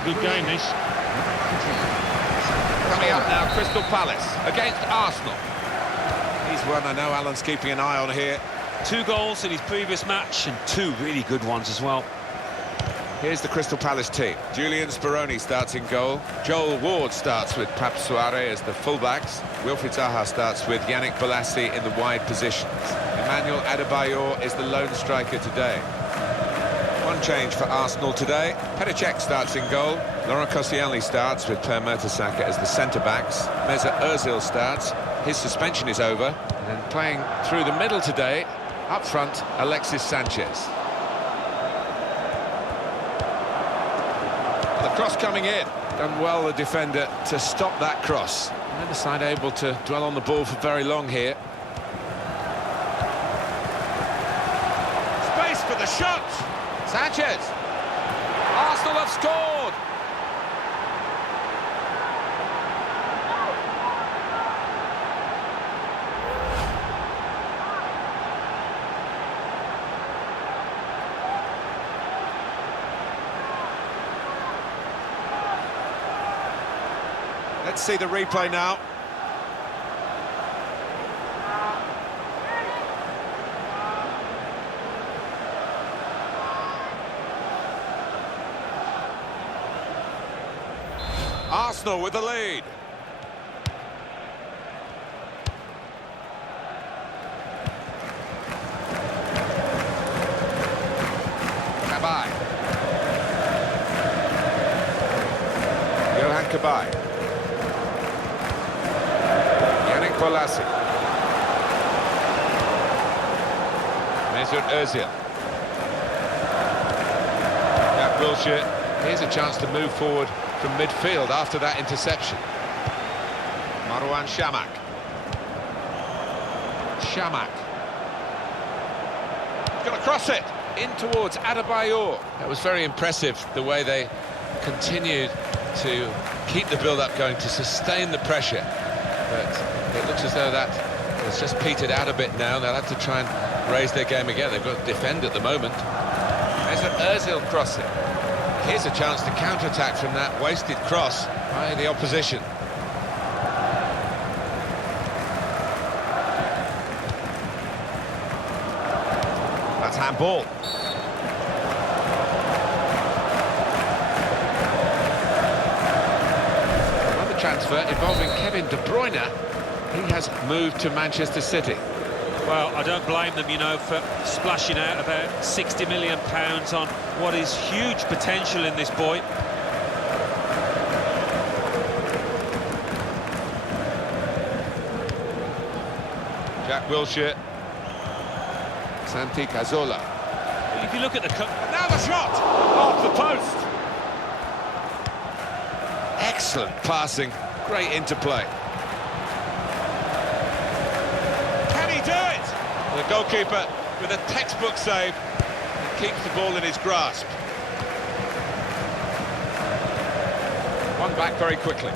really good game, this. Coming up now, Crystal Palace against Arsenal. He's one I know Alan's keeping an eye on here. 2 goals in his previous match and 2 really good ones as well. Here's the Crystal Palace team. Julian Speroni starts in goal. Joel Ward starts with Pap Suarez as the fullbacks. Wilfried Zaha starts with Yannick Bolasie in the wide positions. Emmanuel Adebayor is the lone striker today. One change for Arsenal today. Petr Cech starts in goal. Laurent Koscielny starts with Per Mertesacker as the centre-backs. Mesut Ozil starts. His suspension is over. And then playing through the middle today, up front, Alexis Sanchez. The cross coming in. Done well, the defender, to stop that cross. Neither side able to dwell on the ball for very long here. Space for the shot. Sanchez. Arsenal have scored. Let's see the replay now. Arsenal with the lead. Cabaye. Johan Cabaye. Yannick Bolasie. Mesut Ozil. Jack Wilshere. Here's a chance to move forward from midfield after that interception. Marouane Chamakh. Chamakh. He's going to cross it in towards Adebayor. That was very impressive, the way they continued to keep the build-up going, to sustain the pressure. But it looks as though that has just petered out a bit now. They'll have to try and raise their game again. They've got to defend at the moment. There's an Ozil crossing. Here's a chance to counter-attack from that wasted cross by the opposition. That's handball. Another transfer involving Kevin De Bruyne. He has moved to Manchester City. Well, I don't blame them, you know, for splashing out about £60 million on what is huge potential in this boy. Jack Wilshere. Santi Cazorla. Well, if you look at the... Now the shot! Off the post! Excellent passing. Great interplay. The goalkeeper with a textbook save and keeps the ball in his grasp. One back very quickly.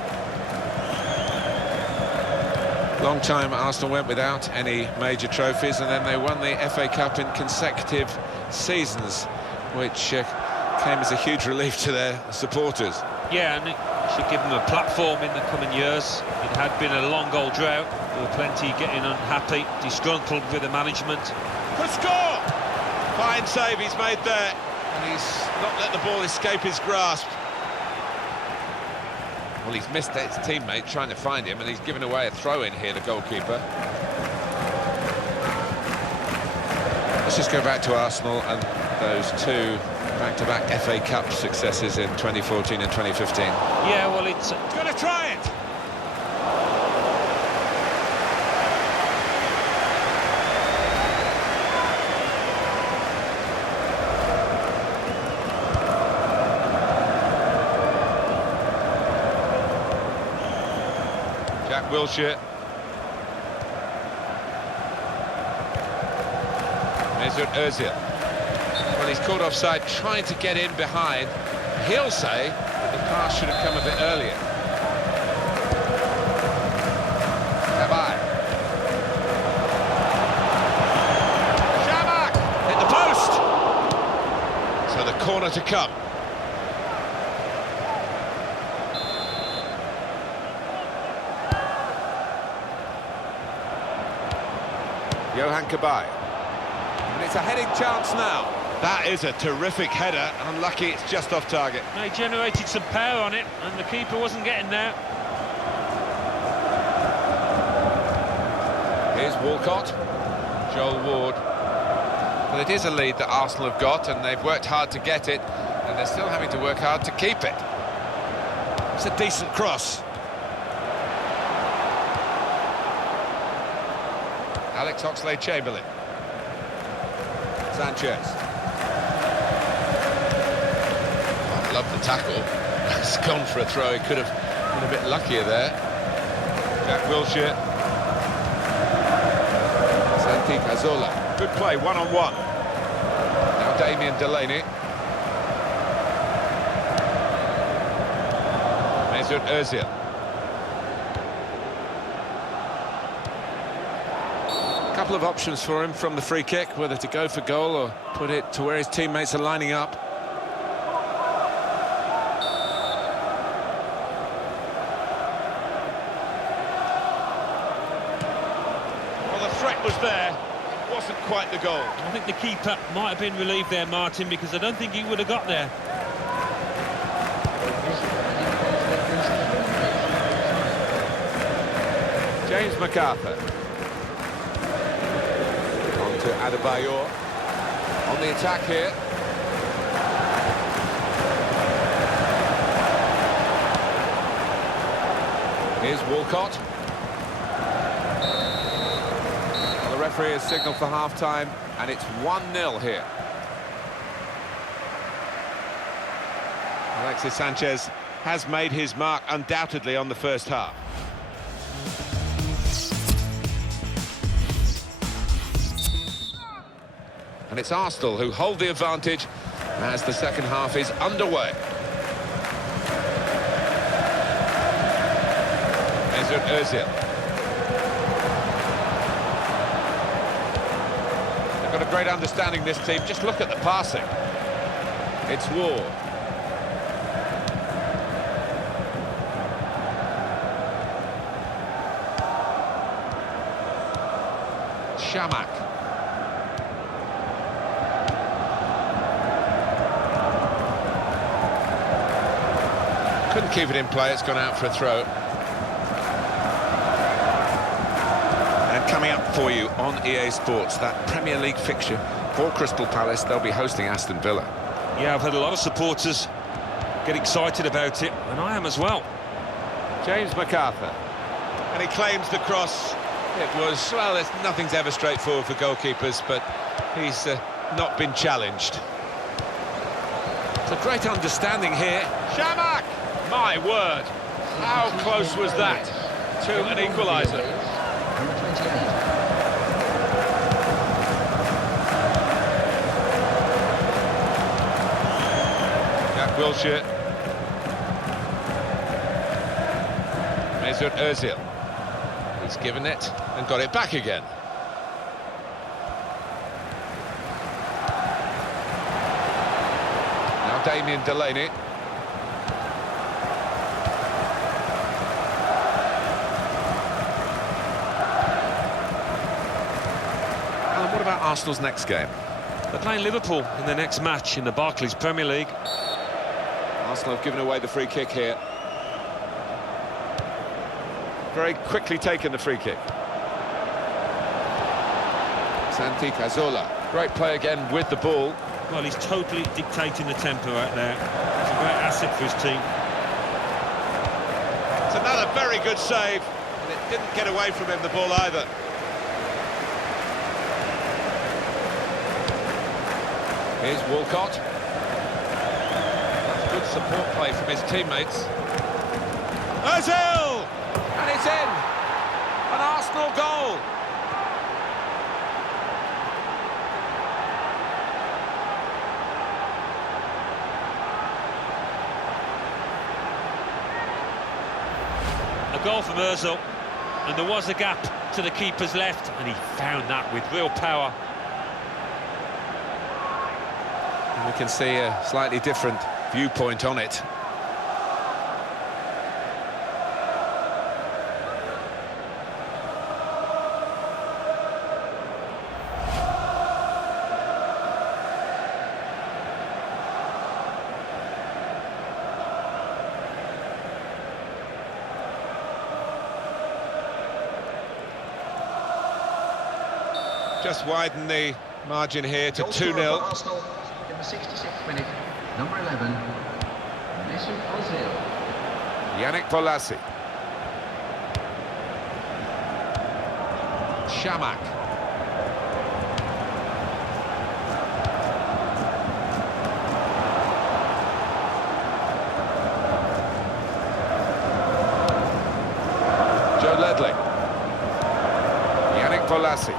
Long time Arsenal went without any major trophies, and then they won the FA Cup in consecutive seasons, which came as a huge relief to their supporters. Yeah, and it should give them a platform in the coming years. It had been a long old drought. There were plenty getting unhappy, disgruntled with the management. Could score! Fine save he's made there, and he's not let the ball escape his grasp. Well, he's missed his teammate trying to find him, and he's given away a throw-in here, the goalkeeper. Let's just go back to Arsenal and those 2 back-to-back FA Cup successes in 2014 and 2015. Yeah, well, it's going to try it! Jack Wilshere. Mesut Ozil. Well, he's caught offside trying to get in behind. He'll say that the pass should have come a bit earlier. Cabaye. Chamakh hit the post. So the corner to come. Johan Cabaye. And it's a heading chance now. That is a terrific header. Unlucky it's just off target. They generated some power on it, and the keeper wasn't getting there. Here's Walcott. Joel Ward. Well, it is a lead that Arsenal have got, and they've worked hard to get it, and they're still having to work hard to keep it. It's a decent cross. Alex Oxlade-Chamberlain. Sanchez. Oh, love the tackle. It's gone for a throw. He could have been a bit luckier there. Jack Wilshere. Santi Cazorla. Good play, one-on-one. Now Damien Delaney. Mesut Ozil. A couple of options for him from the free kick, whether to go for goal or put it to where his teammates are lining up. Well, the threat was there. It wasn't quite the goal. I think the keeper might have been relieved there, Martin, because I don't think he would have got there. James MacArthur. On to Adebayor. On the attack here. Here's Walcott. Well, the referee has signalled for half-time, and it's 1-0 here. Alexis Sanchez has made his mark undoubtedly on the first half. And it's Arsenal who hold the advantage as the second half is underway. Mesut Ozil. They've got a great understanding, this team. Just look at the passing. It's Ward. Shamak. Couldn't keep it in play, it's gone out for a throw. And coming up for you on EA Sports, that Premier League fixture for Crystal Palace. They'll be hosting Aston Villa. Yeah, I've had a lot of supporters get excited about it, and I am as well. James MacArthur. And he claims the cross. It was, well, nothing's ever straightforward for goalkeepers, but he's not been challenged. It's a great understanding here. Shamak! My word, how close was that to an equaliser? Jack Wilshere. Mesut Ozil. He's given it and got it back again. Now Damien Delaney. What about Arsenal's next game? They're playing Liverpool in their next match in the Barclays Premier League. Arsenal have given away the free kick here. Very quickly taken the free kick. Santi Cazorla. Great play again with the ball. Well, he's totally dictating the tempo out there. It's a great asset for his team. It's another very good save, and it didn't get away from him, the ball, either. Here's Walcott. That's good support play from his teammates. Ozil! And it's in! An Arsenal goal! A goal from Ozil, and there was a gap to the keeper's left, and he found that with real power. And we can see a slightly different viewpoint on it. Just widen the margin here to 2-0. In the 66th minute, number 11, Mesut Ozil. Yannick Bolasie. Shamak. Joe Ledley. Yannick Bolasie.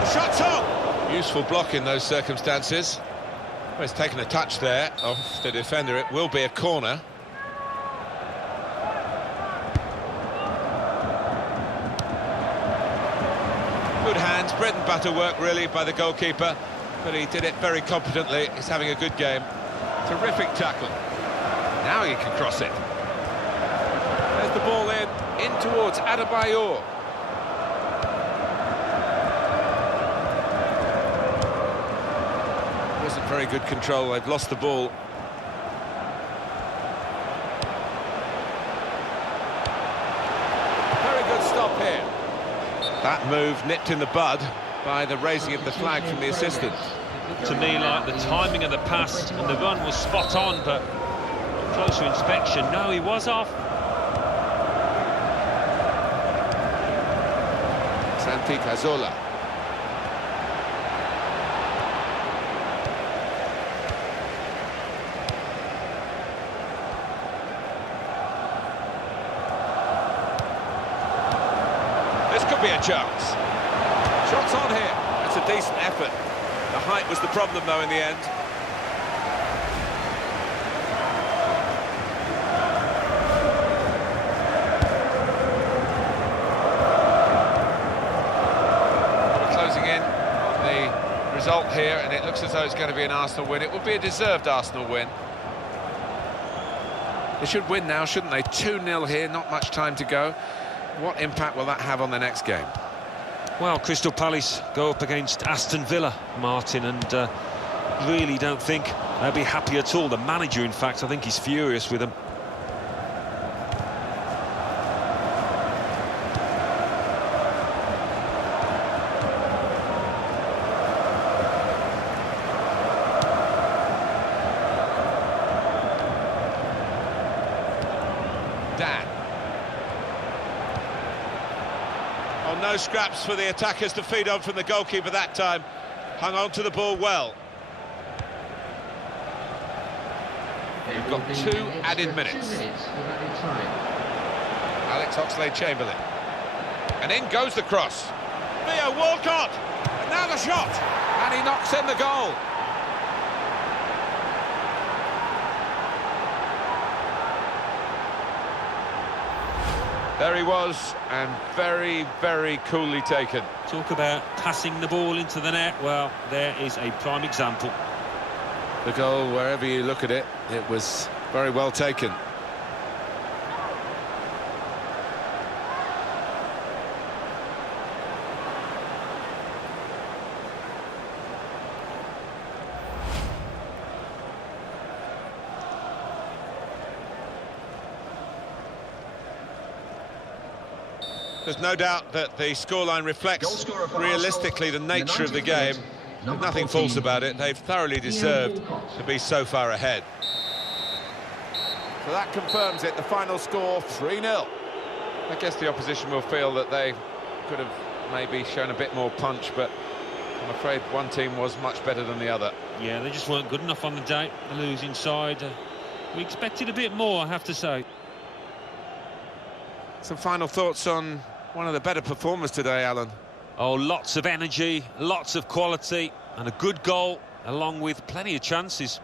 The shot's on! Useful block in those circumstances. Well, he's taken a touch there off the defender. It will be a corner. Good hands, bread and butter work really by the goalkeeper, but he did it very competently. He's having a good game. Terrific tackle. Now he can cross it. There's the ball in towards Adebayor. Wasn't very good control, they've lost the ball. Very good stop here. That move nipped in the bud by the raising of the flag from the assistant. To me, like the timing of the pass and the run was spot on, but closer inspection, no, he was off. Santi Cazorla. This could be a chance. Shots on here. That's a decent effort. The height was the problem, though, in the end. We're closing in on the result here, and it looks as though it's going to be an Arsenal win. It would be a deserved Arsenal win. They should win now, shouldn't they? 2-0 here, not much time to go. What impact will that have on the next game? Well, Crystal Palace go up against Aston Villa, Martin, and really don't think they'll be happy at all. The manager, in fact, I think he's furious with them. Dan. Oh, no scraps for the attackers to feed on from the goalkeeper that time. Hung on to the ball well. We've got 2 added minutes. Alex Oxlade-Chamberlain. And in goes the cross. Theo Walcott! And now the shot! And he knocks in the goal. There he was, and very, very coolly taken. Talk about passing the ball into the net. Well, there is a prime example. The goal, wherever you look at it, it was very well taken. There's no doubt that the scoreline reflects realistically the nature of the game. There's nothing false about it. They've thoroughly deserved to be so far ahead. So that confirms it, the final score 3-0. I guess the opposition will feel that they could have maybe shown a bit more punch, but I'm afraid one team was much better than the other. Yeah, they just weren't good enough on the day. The losing side. We expected a bit more, I have to say. Some final thoughts on one of the better performers today, Alan. Oh, lots of energy, lots of quality, and a good goal, along with plenty of chances.